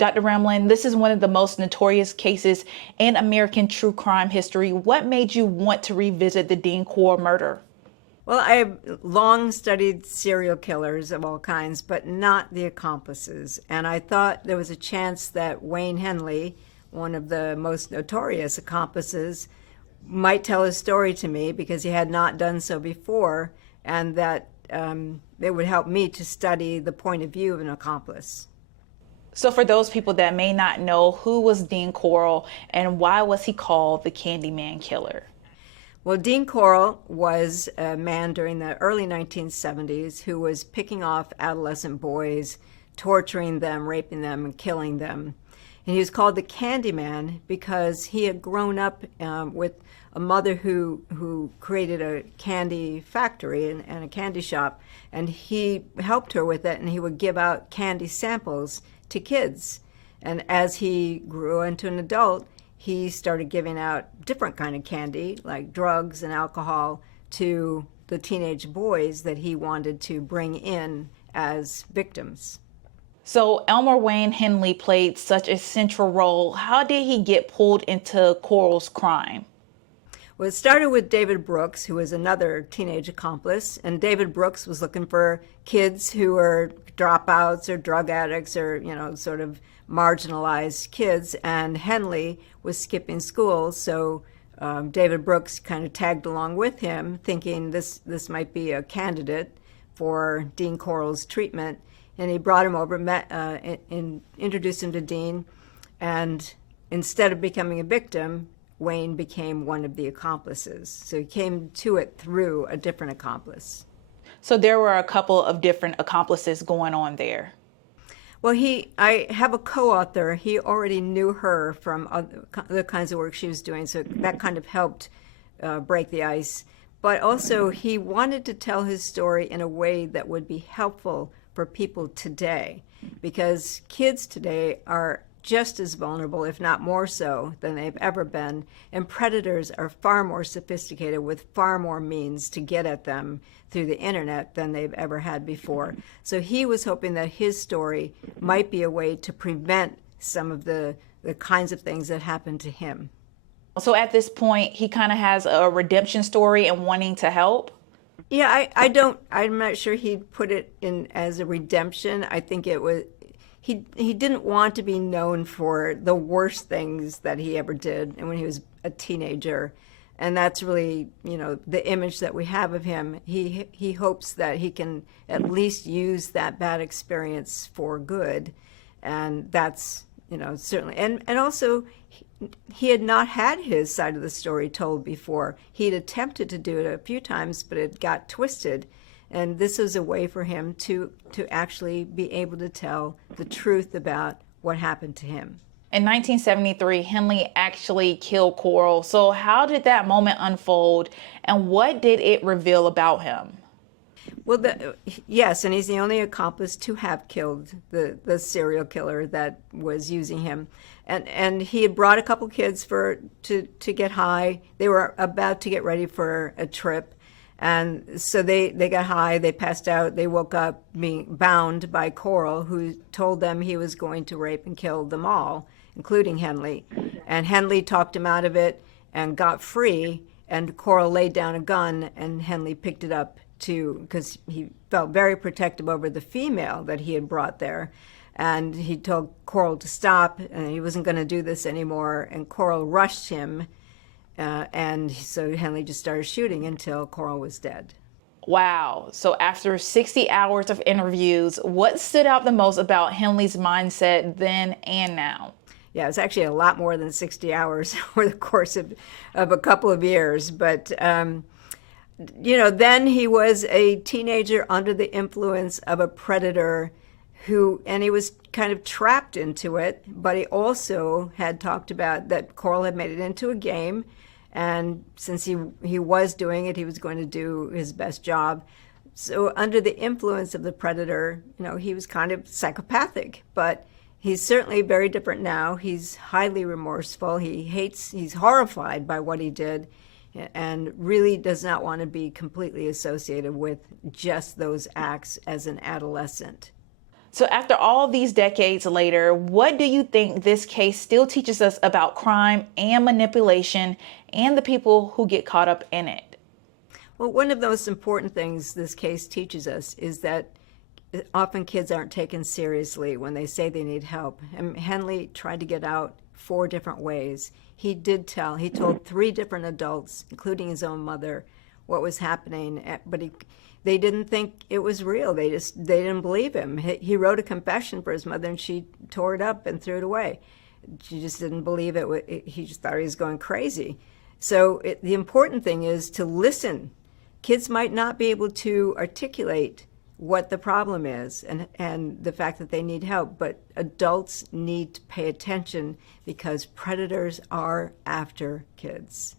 Dr. Ramlin, this is one of the most notorious cases in American true crime history. What made you want to revisit the Dean Corll murder? Well, I've long studied serial killers of all kinds, but not the accomplices. And I thought there was a chance that Wayne Henley, one of the most notorious accomplices, might tell his story to me because he had not done so before, and that it would help me to study the point of view of an accomplice. So for those people that may not know, who was Dean Corll and why was he called the Candyman Killer? Well, Dean Corll was a man during the early 1970s who was picking off adolescent boys, torturing them, raping them, and killing them. And he was called the Candyman because he had grown up with a mother who created a candy factory and a candy shop, and he helped her with it, and he would give out candy samples to kids. And as he grew into an adult, he started giving out different kind of candy, like drugs and alcohol, to the teenage boys that he wanted to bring in as victims. So Elmer Wayne Henley played such a central role. How did he get pulled into Corll's crime? Well, it started with David Brooks, who was another teenage accomplice, and David Brooks was looking for kids who were dropouts or drug addicts or, sort of marginalized kids, and Henley was skipping school, so David Brooks kind of tagged along with him, thinking this might be a candidate for Dean Corll's treatment, and he brought him over, introduced him to Dean, and instead of becoming a victim, Wayne became one of the accomplices. So he came to it through a different accomplice. So there were a couple of different accomplices going on there. Well, I have a co-author. He already knew her from other kinds of work she was doing, so that kind of helped break the ice. But also, he wanted to tell his story in a way that would be helpful for people today, because kids today are just as vulnerable, if not more so, than they've ever been, and predators are far more sophisticated with far more means to get at them through the internet than they've ever had before. So he was hoping that his story might be a way to prevent some of the kinds of things that happened to him. So at this point, he kind of has a redemption story and wanting to help? Yeah, I'm not sure he'd put it in as a redemption. I think it was, he didn't want to be known for the worst things that he ever did and when he was a teenager. And that's really, the image that we have of him. He hopes that he can at least use that bad experience for good. And that's, certainly. And also, he had not had his side of the story told before. He'd attempted to do it a few times, but it got twisted. And this was a way for him to actually be able to tell the truth about what happened to him. In 1973, Henley actually killed Corll. So how did that moment unfold, and what did it reveal about him? Well, yes, and he's the only accomplice to have killed the serial killer that was using him. And he had brought a couple kids to get high. They were about to get ready for a trip. And so they got high, they passed out, they woke up being bound by Corll, who told them he was going to rape and kill them all, including Henley. And Henley talked him out of it and got free, and Corll laid down a gun, and Henley picked it up because he felt very protective over the female that he had brought there. And he told Corll to stop, and he wasn't going to do this anymore, and Corll rushed him. And so Henley just started shooting until Corll was dead. Wow. So after 60 hours of interviews, what stood out the most about Henley's mindset then and now? Yeah, it's actually a lot more than 60 hours over the course of a couple of years. But, then he was a teenager under the influence of a predator and he was kind of trapped into it. But he also had talked about that Corll had made it into a game. And since he was doing it, he was going to do his best job. So under the influence of the predator, he was kind of psychopathic, but he's certainly very different now. He's highly remorseful. He's horrified by what he did and really does not want to be completely associated with just those acts as an adolescent. So after all these decades later, what do you think this case still teaches us about crime and manipulation and the people who get caught up in it? Well, one of the most important things this case teaches us is that often kids aren't taken seriously when they say they need help. And Henley tried to get out 4 different ways. He told 3 different adults, including his own mother, what was happening, but they didn't think it was real. They didn't believe him. He wrote a confession for his mother, and she tore it up and threw it away. She just didn't believe it. He just thought he was going crazy. So the important thing is to listen. Kids might not be able to articulate what the problem is and the fact that they need help, but adults need to pay attention because predators are after kids.